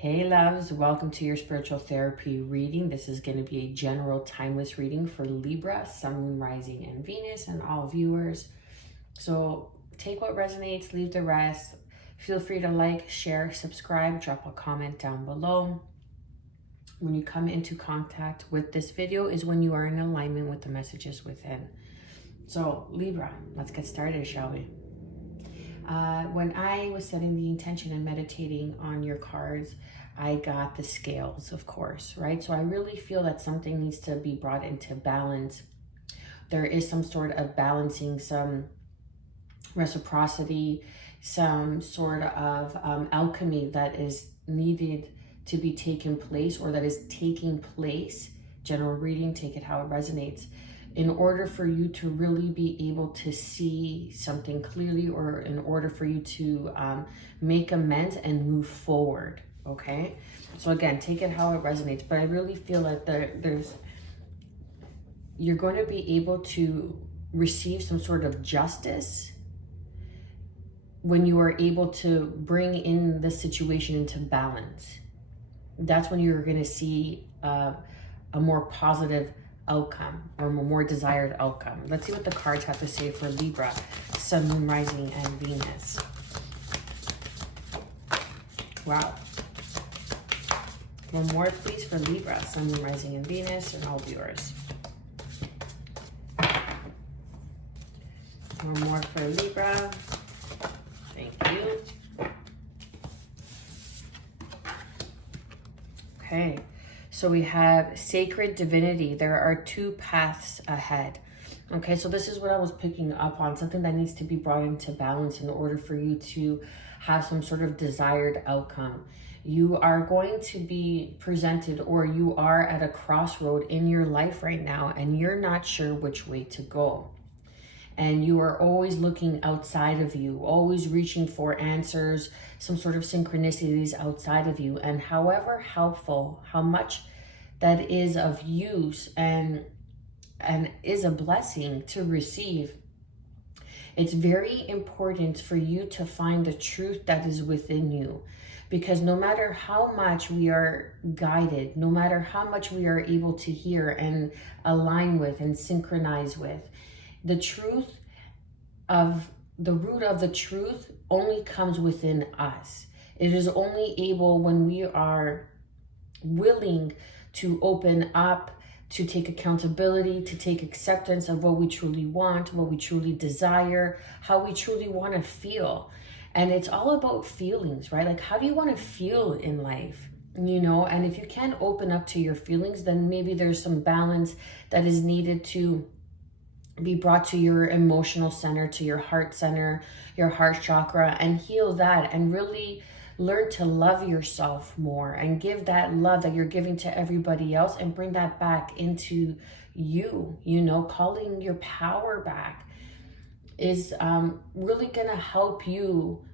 Hey loves, welcome to your spiritual therapy reading. This is going to be a general timeless reading for Libra, Sun, Moon, Rising, and Venus, and all viewers. So take what resonates, leave the rest. Feel free to like, share, subscribe, drop a comment down below. When you come into contact with this video is when you are in alignment with the messages within. So Libra, let's get started, shall we? When I was setting the intention and meditating on your cards, I got the scales, of course, right? So I really feel that something needs to be brought into balance. There is some sort of balancing, some reciprocity, some sort of alchemy that is needed to be taken place, or that is taking place. General reading, take it how it resonates. In order for you to really be able to see something clearly, or in order for you to make amends and move forward, okay? So again, take it how it resonates, but I really feel that you're going to be able to receive some sort of justice when you are able to bring in the situation into balance. That's when you're going to see a more positive outcome, or a more desired outcome. Let's see what the cards have to say for Libra, Sun, Moon, Rising, and Venus. Wow. One more, please, for Libra, Sun, Moon, Rising, and Venus, and all viewers. One more for Libra. Thank you. Okay. So we have sacred divinity. There are two paths ahead. Okay, so this is what I was picking up on, something that needs to be brought into balance in order for you to have some sort of desired outcome. You are going to be presented, or you are at a crossroad in your life right now, and you're not sure which way to go. And you are always looking outside of you, always reaching for answers, some sort of synchronicities outside of you. And however helpful, how much that is of use and is a blessing to receive, it's very important for you to find the truth that is within you. Because no matter how much we are guided, no matter how much we are able to hear and align with and synchronize with, the truth of the root of the truth only comes within us. It is only able when we are willing to open up, to take accountability, to take acceptance of what we truly want, what we truly desire, how we truly want to feel. And it's all about feelings, right? Like, how do you want to feel in life? You know, and if you can't open up to your feelings, then maybe there's some balance that is needed to be brought to your emotional center, to your heart center, your heart chakra, and heal that, and really learn to love yourself more, and give that love that you're giving to everybody else, and bring that back into you. You know, calling your power back is really gonna help you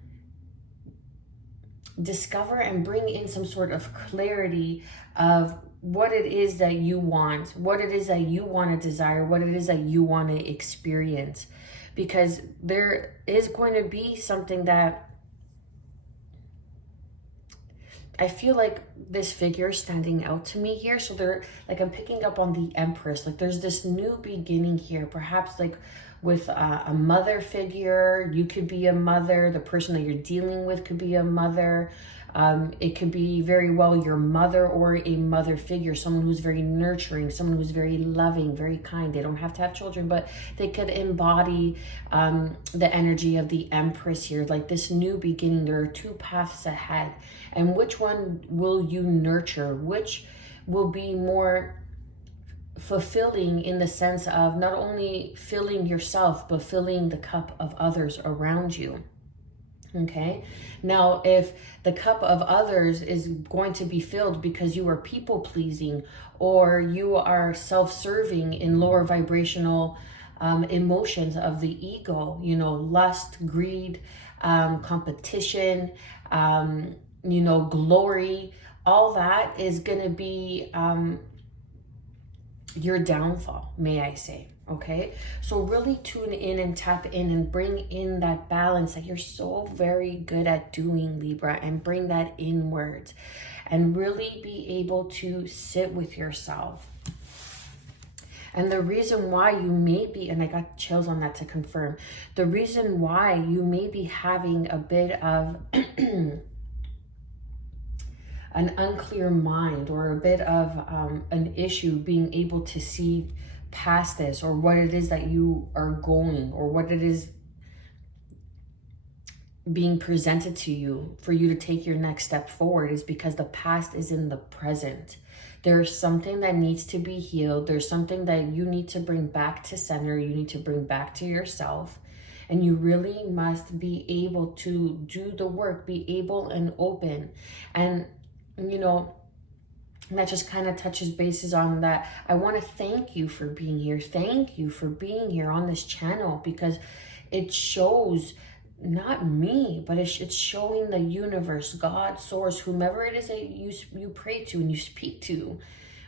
discover and bring in some sort of clarity of what it is that you want, what it is that you want to desire, what it is that you want to experience. Because there is going to be something that I feel like this figure standing out to me here. So they're like, I'm picking up on the Empress. Like, there's this new beginning here, perhaps like with a mother figure. You could be a mother. The person that you're dealing with could be a mother. It could be very well your mother, or a mother figure, someone who's very nurturing, someone who's very loving, very kind. They don't have to have children, but they could embody the energy of the Empress here. Like, this new beginning, there are two paths ahead. And which one will you nurture? Which will be more fulfilling, in the sense of not only filling yourself, but filling the cup of others around you? Okay, now if the cup of others is going to be filled because you are people pleasing, or you are self-serving in lower vibrational emotions of the ego, you know, lust, greed, competition, you know, glory, all that is going to be your downfall, may I say. Okay, so really tune in and tap in and bring in that balance that you're so very good at doing, Libra, and bring that inwards and really be able to sit with yourself. And the reason why you may be, and I got chills on that to confirm, the reason why you may be having a bit of an unclear mind or a bit of an issue being able to see past this, or what it is that you are going, or what it is being presented to you for you to take your next step forward, is because the past is in the present. There's something that needs to be healed. There's something that you need to bring back to center. You need to bring back to yourself. And you really must be able to do the work, be able and open. And, you know, that just kind of touches bases on that. I want to thank you for being here. Thank you for being here on this channel, because it shows not me, but it's showing the universe, God, source, whomever it is that you pray to and you speak to,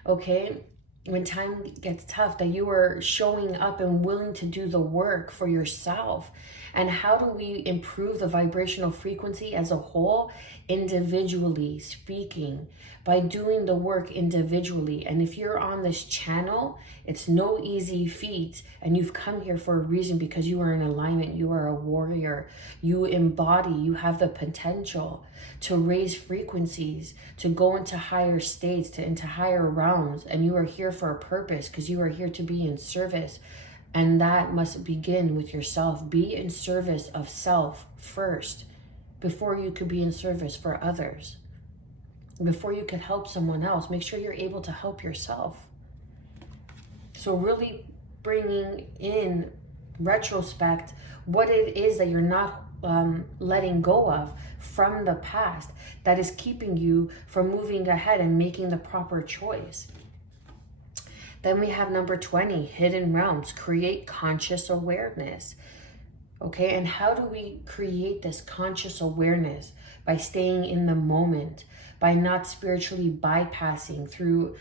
okay, when time gets tough, that you are showing up and willing to do the work for yourself. And how do we improve the vibrational frequency as a whole? Individually speaking, by doing the work individually. And if you're on this channel, it's no easy feat, and you've come here for a reason, because you are in alignment, you are a warrior, you embody, you have the potential to raise frequencies, to go into higher states, into higher realms, and you are here for a purpose, because you are here to be in service. And that must begin with yourself. Be in service of self first, before you could be in service for others. Before you could help someone else, make sure you're able to help yourself. So really bringing in retrospect what it is that you're not letting go of from the past, that is keeping you from moving ahead and making the proper choice. Then we have number 20, hidden realms, create conscious awareness. Okay, and how do we create this conscious awareness? By staying in the moment, by not spiritually bypassing, through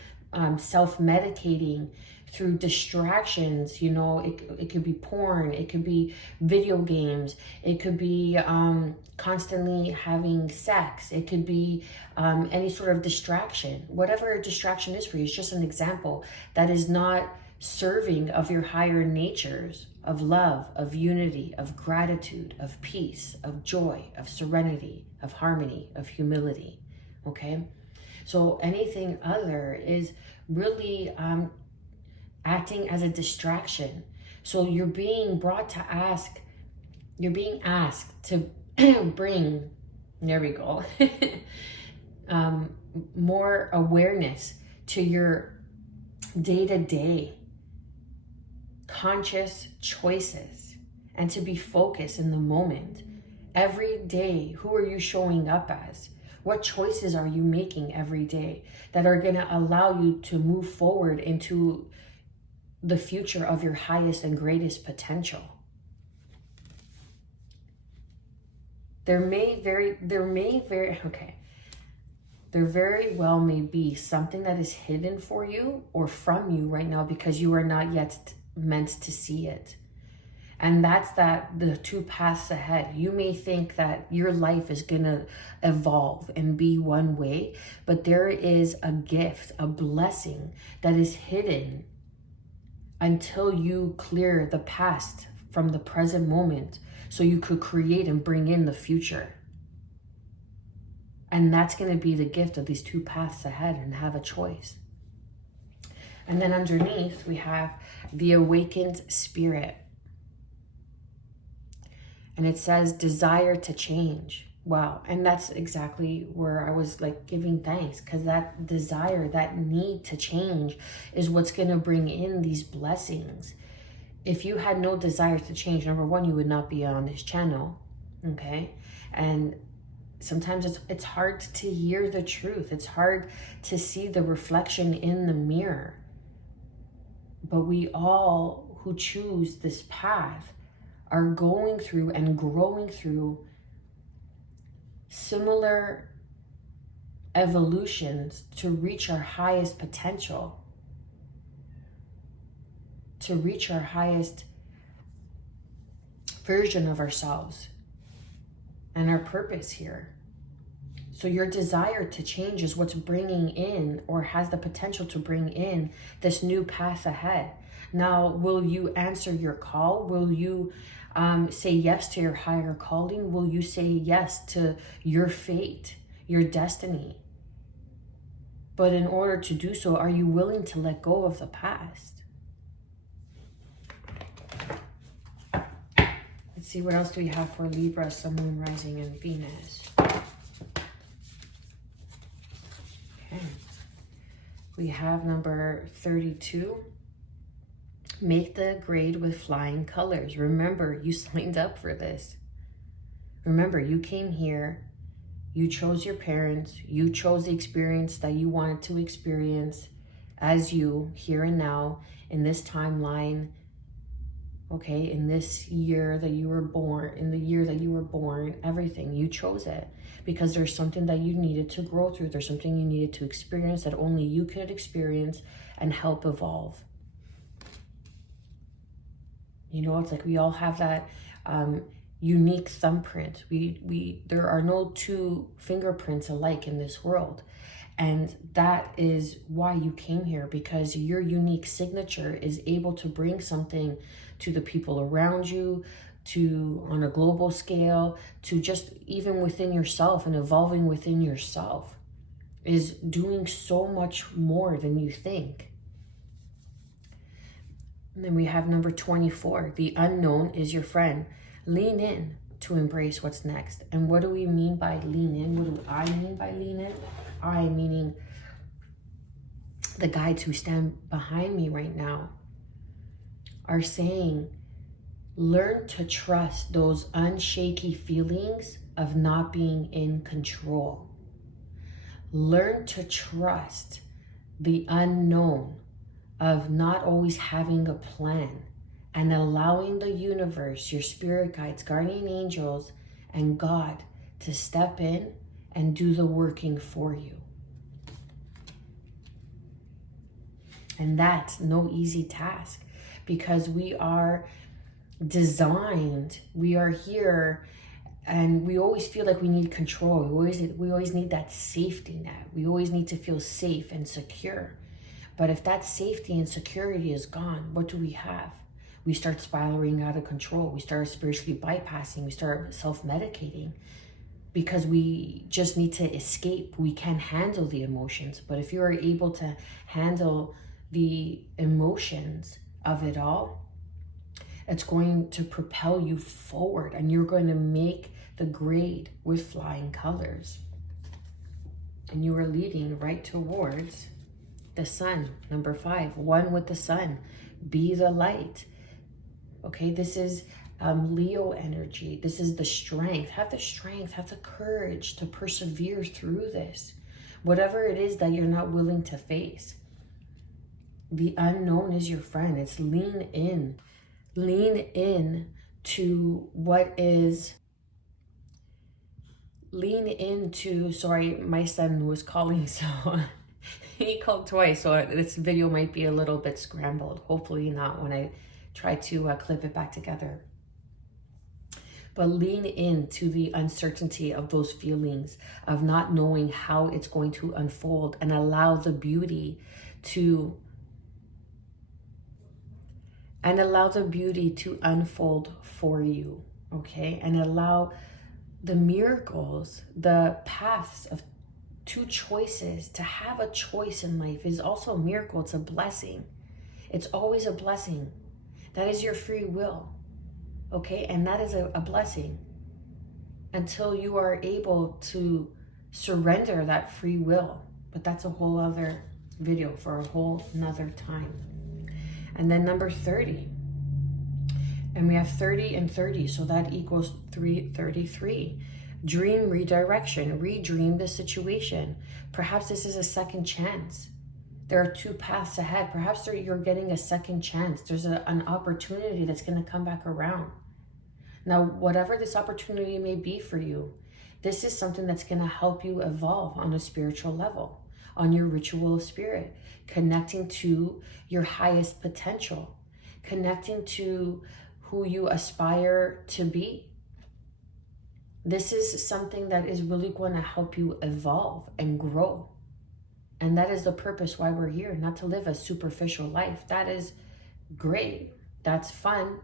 self-medicating, through distractions. You know, it could be porn, it could be video games, it could be constantly having sex, it could be any sort of distraction. Whatever a distraction is for you, it's just an example that is not serving of your higher natures of love, of unity, of gratitude, of peace, of joy, of serenity, of harmony, of humility. Okay, so anything other is really acting as a distraction. So you're being brought to ask, you're being asked to bring, there we go, more awareness to your day-to-day conscious choices, and to be focused in the moment. Every day, who are you showing up as? What choices are you making every day that are going to allow you to move forward into the future of your highest and greatest potential? There very well may be something that is hidden for you or from you right now, because you are not yet meant to see it. And that's the two paths ahead. You may think that your life is gonna evolve and be one way, but there is a gift, a blessing that is hidden until you clear the past from the present moment, so you could create and bring in the future. And that's going to be the gift of these two paths ahead, and have a choice. And then underneath we have the awakened spirit. And it says desire to change. Wow. And that's exactly where I was like giving thanks, because that desire, that need to change is what's going to bring in these blessings. If you had no desire to change, number one, you would not be on this channel. Okay. And sometimes it's hard to hear the truth. It's hard to see the reflection in the mirror. But we all who choose this path are going through and growing through similar evolutions to reach our highest potential, to reach our highest version of ourselves and our purpose here. So your desire to change is what's bringing in, or has the potential to bring in, this new path ahead. Now, will you answer your call? Will you say yes to your higher calling? Will you say yes to your fate, your destiny? But in order to do so, are you willing to let go of the past? Let's see, what else do we have for Libra, Sun, Moon, Rising, and Venus? Okay. We have number 32. Make the grade with flying colors. Remember, you signed up for this. Remember, you came here. You chose your parents. You chose the experience that you wanted to experience as you, here and now, in this timeline. Okay, in this year that you were born, in the year that you were born, everything, you chose it because there's something that you needed to grow through. There's something you needed to experience that only you could experience and help evolve. You know, it's like we all have that unique thumbprint. There are no two fingerprints alike in this world. And that is why you came here, because your unique signature is able to bring something to the people around you, to on a global scale, to just even within yourself and evolving within yourself, is doing so much more than you think. And then we have number 24. The unknown is your friend. Lean in to embrace what's next. And what do we mean by lean in? What do I mean by lean in? I meaning the guides who stand behind me right now are saying, learn to trust those unshaky feelings of not being in control. Learn to trust the unknown of not always having a plan, and allowing the universe, your spirit guides, guardian angels, and God to step in and do the working for you. And that's no easy task, because we are designed, we are here, and we always feel like we need control. We always need that safety net. We always need to feel safe and secure. But if that safety and security is gone, what do we have? We start spiraling out of control. We start spiritually bypassing. We start self-medicating because we just need to escape. We can't handle the emotions. But if you are able to handle the emotions of it all, it's going to propel you forward, and you're going to make the grade with flying colors. And you are leading right towards the sun. Number 5, one with the sun. Be the light. Okay, this is Leo energy. This is the strength. Have the strength, have the courage to persevere through this. Whatever it is that you're not willing to face. The unknown is your friend. It's lean in. Lean in to what is... Lean into... Sorry, my son was calling, so... He called twice, so this video might be a little bit scrambled. Hopefully not when I try to clip it back together. But lean into the uncertainty of those feelings of not knowing how it's going to unfold, and allow the beauty to unfold for you, okay? And allow the miracles, the paths of 2 choices. To have a choice in life is also a miracle. It's a blessing. It's always a blessing. That is your free will, okay? And that is a blessing until you are able to surrender that free will. But that's a whole other video for a whole nother time. And then number 30. And we have 30 and 30, so that equals 333. Dream redirection. Redream the situation. Perhaps this is a second chance. There are 2 paths ahead. Perhaps you're getting a second chance. There's an opportunity that's going to come back around. Now, whatever this opportunity may be for you, this is something that's going to help you evolve on a spiritual level, on your ritual of spirit, connecting to your highest potential, connecting to who you aspire to be. This is something that is really going to help you evolve and grow. And that is the purpose why we're here, not to live a superficial life. That is great. That's fun.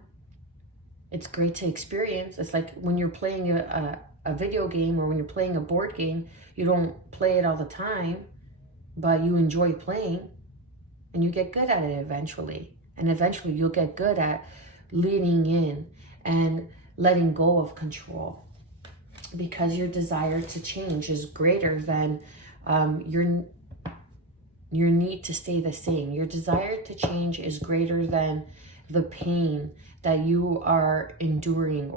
It's great to experience. It's like when you're playing a video game or when you're playing a board game, you don't play it all the time, but you enjoy playing and you get good at it eventually. And eventually you'll get good at leaning in and letting go of control, because your desire to change is greater than your need to stay the same. Your desire to change is greater than the pain that you are enduring,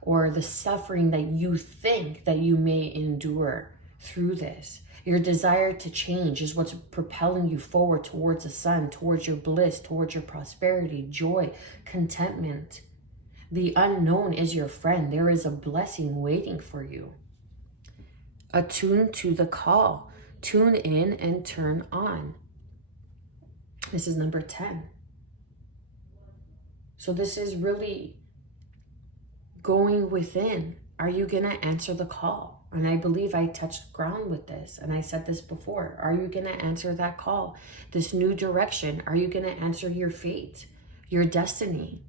or the suffering that you think that you may endure through this. Your desire to change is what's propelling you forward towards the sun, towards your bliss, towards your prosperity, joy, contentment. The unknown is your friend. There is a blessing waiting for you. Attune to the call. Tune in and turn on. This is number 10. So this is really going within. Are you going to answer the call? And I believe I touched ground with this, and I said this before. Are you going to answer that call? This new direction. Are you going to answer your fate, your destiny?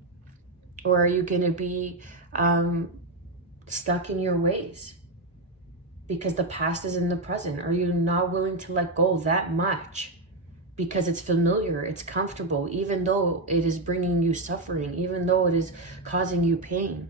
Or are you going to be stuck in your ways? Because the past is in the present. Are you not willing to let go that much? Because it's familiar, it's comfortable, even though it is bringing you suffering, even though it is causing you pain.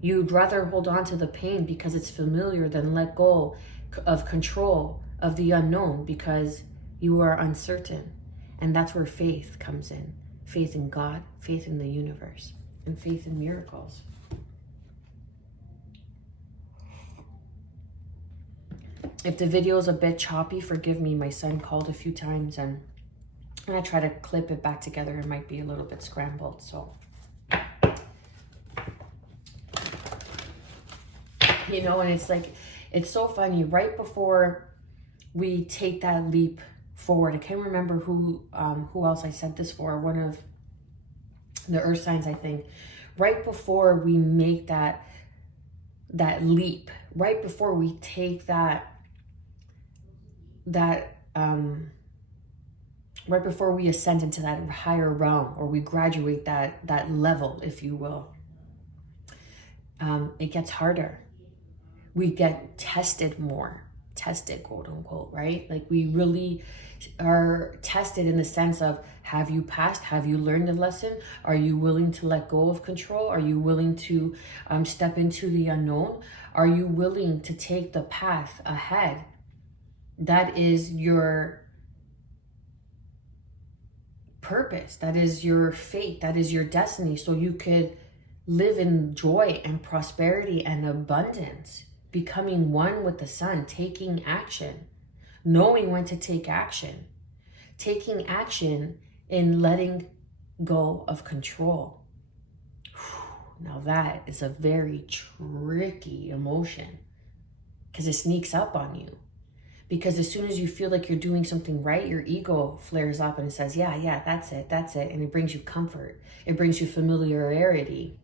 You'd rather hold on to the pain because it's familiar than let go of control of the unknown because you are uncertain. And that's where faith comes in. Faith in God, faith in the universe, and faith in miracles. If the video is a bit choppy, forgive me. My son called a few times and when I try to clip it back together, it might be a little bit scrambled. So, you know, and it's like, it's so funny. Right before we take that leap forward, I can't remember who else I said this for, one of the earth signs, I think. Right before we make that leap, right before we take that right before we ascend into that higher realm, or we graduate that level, if you will, it gets harder. We get tested more, quote unquote, right? Like we really are tested in the sense of, have you passed? Have you learned a lesson? Are you willing to let go of control? Are you willing to step into the unknown? Are you willing to take the path ahead? That is your purpose. That is your fate. That is your destiny. So you could live in joy and prosperity and abundance, becoming one with the sun, taking action, knowing when to take action, taking action in letting go of control. Now that is a very tricky emotion because it sneaks up on you. Because as soon as you feel like you're doing something right, your ego flares up and it says, yeah, that's it. And it brings you comfort. It brings you familiarity.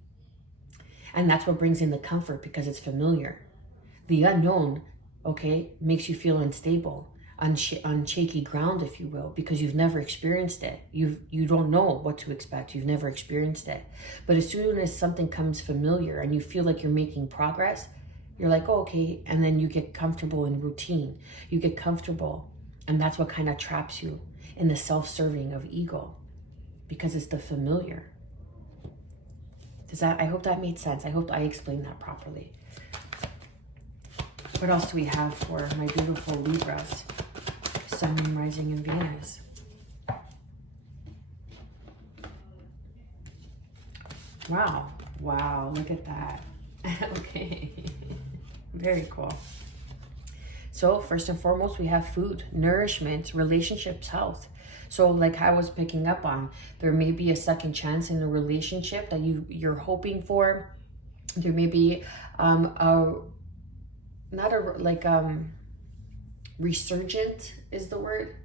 And that's what brings in the comfort, because it's familiar. The unknown, okay, makes you feel unstable, on shaky ground, if you will, because you've never experienced it. You don't know what to expect. You've never experienced it. But as soon as something comes familiar and you feel like you're making progress, you're like, oh, okay. And then you get comfortable in routine. You get comfortable. And that's what kind of traps you in the self-serving of ego, because it's the familiar. I hope that made sense. I hope I explained that properly. What else do we have for my beautiful Libras? Sun, Moon, Rising, and Venus. Wow, look at that. Okay. Very cool. So first and foremost, we have food, nourishment, relationships, health. So like I was picking up on, there may be a second chance in a relationship that you're hoping for. There may be resurgent is the word,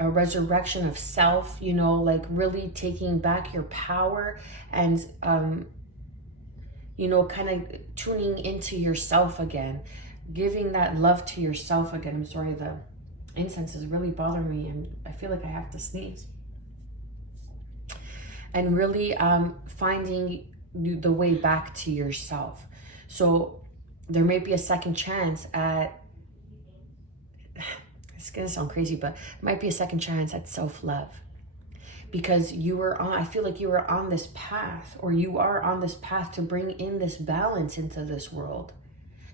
a resurrection of self, you know, like really taking back your power and, you know, kind of tuning into yourself again, giving that love to yourself again. I'm sorry, the incense is really bothering me and I feel like I have to sneeze. And really finding the way back to yourself. So there may be a second chance at, it's gonna sound crazy, but it might be a second chance at self-love. Because you were on, I feel like you were on this path, or you are on this path to bring in this balance into this world,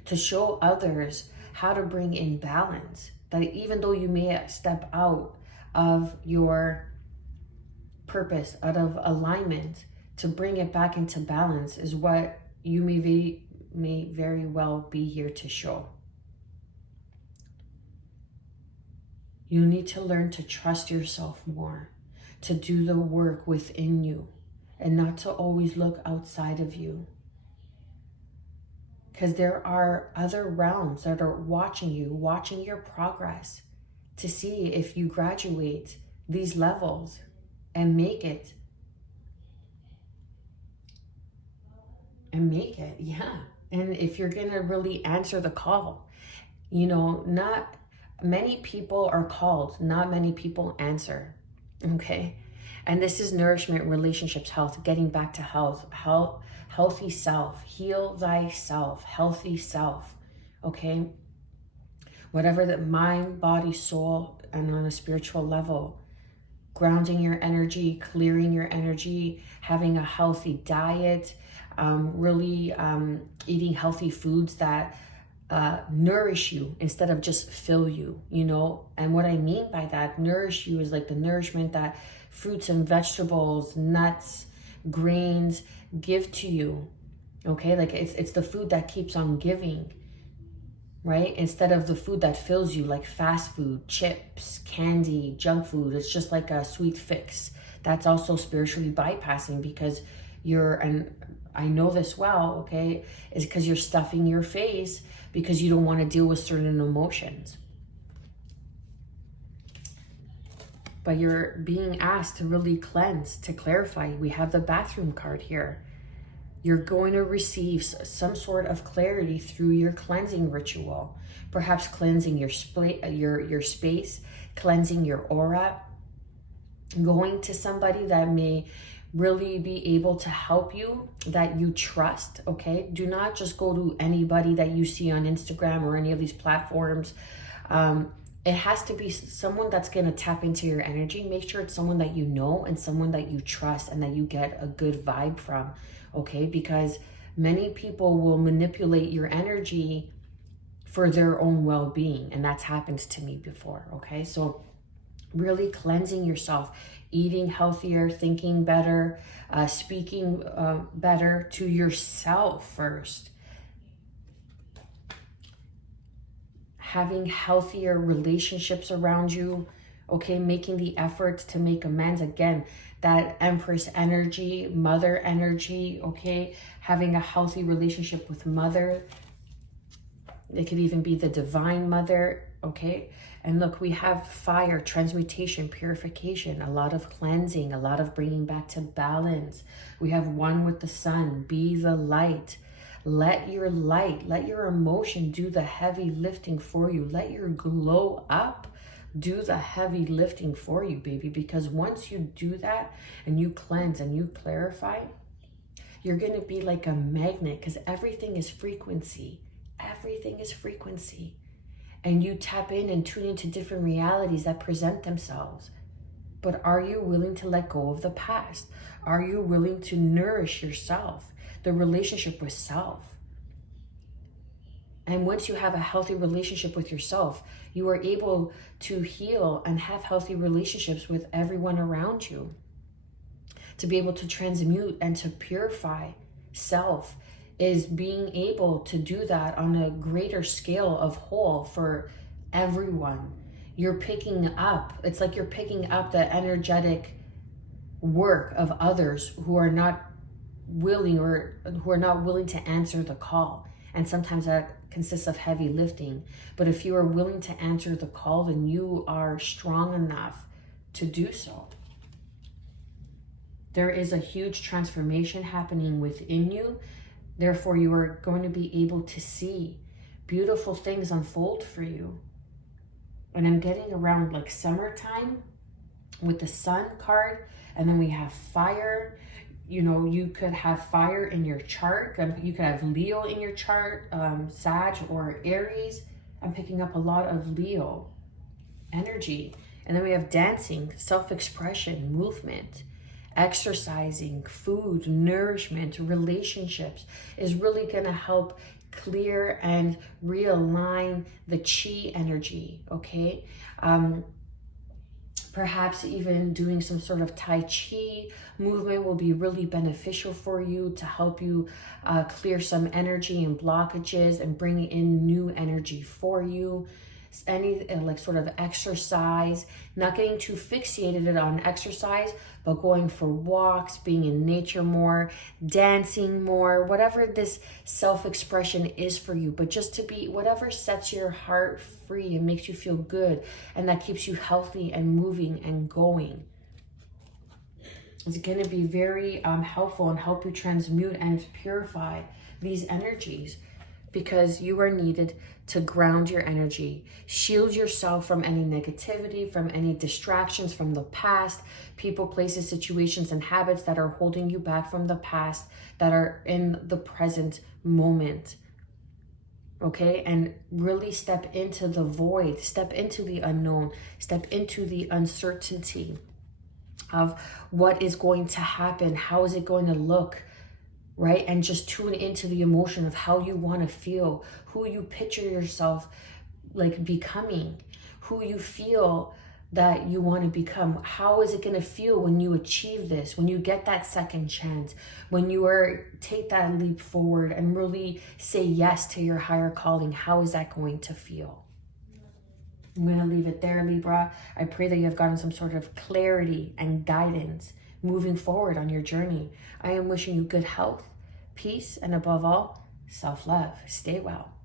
to show others how to bring in balance. That even though you may step out of your purpose, out of alignment, to bring it back into balance is what you may very well be here to show. You need to learn to trust yourself more, to do the work within you and not to always look outside of you. Because there are other realms that are watching you, watching your progress to see if you graduate these levels and make it. And make it, yeah. And if you're going to really answer the call, you know, not many people are called, not many people answer. Okay. And this is nourishment, relationships, health, getting back to health, healthy self, heal thyself, healthy self. Okay. Whatever that mind, body, soul, and on a spiritual level, grounding your energy, clearing your energy, having a healthy diet, really eating healthy foods that nourish you instead of just fill you, you know. And what I mean by that, nourish you, is like the nourishment that fruits and vegetables, nuts, grains give to you. Okay, like it's the food that keeps on giving, right? Instead of the food that fills you, like fast food, chips, candy, junk food. It's just like a sweet fix. That's also spiritually bypassing, because and I know this well, okay, is because you're stuffing your face because you don't want to deal with certain emotions. But you're being asked to really cleanse, to clarify. We have the bathroom card here. You're going to receive some sort of clarity through your cleansing ritual. Perhaps cleansing your space, cleansing your aura, going to somebody that may really be able to help you, that you trust, okay? Do not just go to anybody that you see on Instagram or any of these platforms. It has to be someone that's going to tap into your energy. Make sure it's someone that you know and someone that you trust and that you get a good vibe from, okay? Because many people will manipulate your energy for their own well-being, and that's happened to me before, okay? So really cleansing yourself, eating healthier, thinking better, speaking better to yourself first. Having healthier relationships around you, okay? Making the efforts to make amends. Again, that Empress energy, mother energy, okay? Having a healthy relationship with mother. It could even be the divine mother, okay? And look, we have fire, transmutation, purification, a lot of cleansing, a lot of bringing back to balance. We have one with the sun, be the light. Let your light, let your emotion do the heavy lifting for you. Let your glow up do the heavy lifting for you, baby. Because once you do that and you cleanse and you clarify, you're going to be like a magnet, because everything is frequency. Everything is frequency. And you tap in and tune into different realities that present themselves. But are you willing to let go of the past? Are you willing to nourish yourself, the relationship with self? And once you have a healthy relationship with yourself, you are able to heal and have healthy relationships with everyone around you. To be able to transmute and to purify self is being able to do that on a greater scale of whole for everyone. You're picking up, it's like you're picking up the energetic work of others who are not willing to answer the call. And sometimes that consists of heavy lifting. But if you are willing to answer the call, then you are strong enough to do so. There is a huge transformation happening within you. Therefore, you are going to be able to see beautiful things unfold for you. And I'm getting around like summertime with the sun card, and then we have fire. You know, you could have fire in your chart. You could have Leo in your chart, Sag or Aries. I'm picking up a lot of Leo energy. And then we have dancing, self-expression, movement, exercising, food, nourishment, relationships is really going to help clear and realign the chi energy, okay? Perhaps even doing some sort of Tai Chi movement will be really beneficial for you to help you clear some energy and blockages and bring in new energy for you. Any like sort of exercise, not getting too fixated on exercise, but going for walks, being in nature more, dancing more, whatever this self-expression is for you, but just to be whatever sets your heart free and makes you feel good and that keeps you healthy and moving and going. It's going to be very helpful and help you transmute and purify these energies, because you are needed to ground your energy, shield yourself from any negativity, from any distractions from the past, people, places, situations, and habits that are holding you back from the past, that are in the present moment. Okay, and really step into the void, step into the unknown, step into the uncertainty of what is going to happen, how is it going to look, right? And just tune into the emotion of how you want to feel, who you picture yourself like becoming, who you feel that you want to become. How is it going to feel when you achieve this, when you get that second chance, when you take that leap forward and really say yes to your higher calling? How is that going to feel? I'm going to leave it there, Libra. I pray that you have gotten some sort of clarity and guidance moving forward on your journey. I am wishing you good health, peace, and above all, self-love. Stay well.